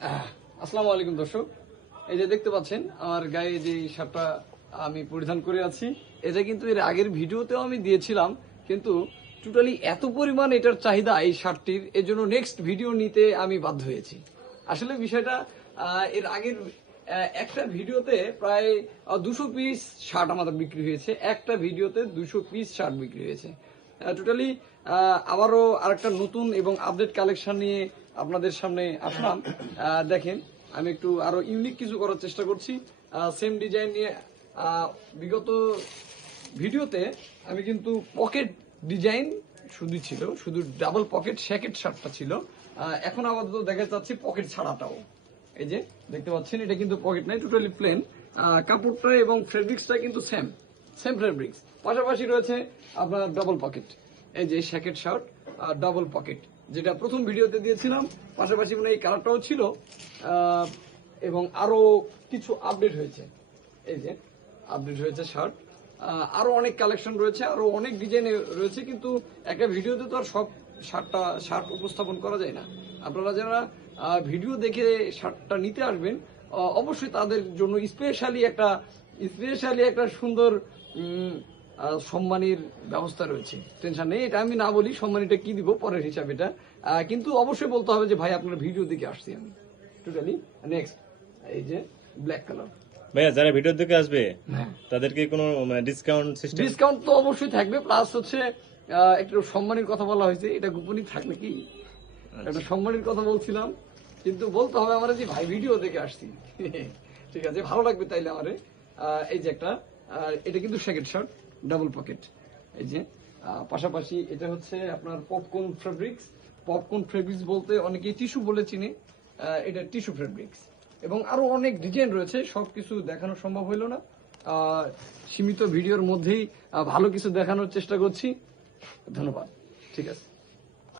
আসসালামু আলাইকুম দর্শক, এই যে দেখতে পাচ্ছেন আমার গায়ে যে শার্টটা আমি পরিধান করে আছি, এটা কিন্তু এর আগের ভিডিওতেও আমি দিয়েছিলাম, কিন্তু টোটালি এত পরিমাণ এটার চাহিদা এই শার্টটির, এর জন্য নেক্সট ভিডিও নিতে আমি বাধ্য হয়েছি। আসলে বিষয়টা এর আগের একটা ভিডিওতে প্রায় 200 পিস শার্ট আমাদের বিক্রি হয়েছে, একটা ভিডিওতে 200 পিস শার্ট বিক্রি হয়েছে। টোটালি আবারও আরেকটা নতুন এবং আপডেট কালেকশন নিয়ে আপনাদের সামনে আসলাম। দেখেন, আমি একটু আরো ইউনিক কিছু করার চেষ্টা করছি। সেম ডিজাইন নিয়ে বিগত ভিডিওতে আমি কিন্তু পকেট ডিজাইন শুধু ডাবল পকেট শ্যাকেট শার্টটা ছিল। এখন আপাতত দেখা যাচ্ছে পকেট ছাড়াটাও। এই যে দেখতে পাচ্ছেন, এটা কিন্তু পকেট নাই, টোটালি প্লেন। কাপড়টা এবং ফেব্রিক্সটা কিন্তু সেম ফেব্রিক্স। পাশাপাশি রয়েছে আপনার ডাবল পকেট, এই যে শ্যাকেট শার্ট ডাবল পকেট, যেটা প্রথম ভিডিওতে দিয়েছিলাম। পাশাপাশি মানে এই কালারটাও ছিল, এবং আরো কিছু আপডেট হয়েছে। এই যে আপডেট হয়েছে শার্ট, আরো অনেক কালেকশন রয়েছে, আরো অনেক ডিজাইন রয়েছে, কিন্তু একটা ভিডিওতে তো আর সব শার্ট উপস্থাপন করা যায় না। আপনারা যারা ভিডিও দেখে শার্টটা নিতে আসবেন, অবশ্যই তাদের জন্য স্পেশালি একটা সুন্দর সম্মানের ব্যবস্থা রয়েছে। টেনশন নেই, এটা আমি না বলি সম্মানীটা কি দিব পরের হিসাবে, এটা কিন্তু অবশ্যই বলতে হবে যে ভাই আপনার ভিডিও দেখে আসছি আমি। টোটালি নেক্সট, এই যে ব্ল্যাক কালার। ভাইয়া যারা ভিডিও দেখে আসবে তাদেরকে কোনো ডিসকাউন্ট তো অবশ্যই থাকবে, প্লাস হচ্ছে একটু সম্মানের কথা বলা হয়েছে, এটা গোপনই থাকবে কি একটা সম্মানের কথা বলছিলাম, কিন্তু বলতে হবে আমার যে ভাই ভিডিও দেখে আসছি। ঠিক আছে, ভালো লাগবে তাইলে আমারে। এই যে একটা, এটা কিন্তু শ্যাকেট শার্ট ডাবল পকেট। এই যে পাশাপাশি এটা হচ্ছে আপনার পপকর্ন ফেব্রিক্স বলতে অনেকেই টিস্যু বলে চিনে, এটা টিস্যু ফেব্রিক্স। এবং আরো অনেক ডিজাইন রয়েছে, সবকিছু দেখানো সম্ভব হইল না। সীমিত ভিডিওর মধ্যেই ভালো কিছু দেখানোর চেষ্টা করছি। ধন্যবাদ। ঠিক আছে।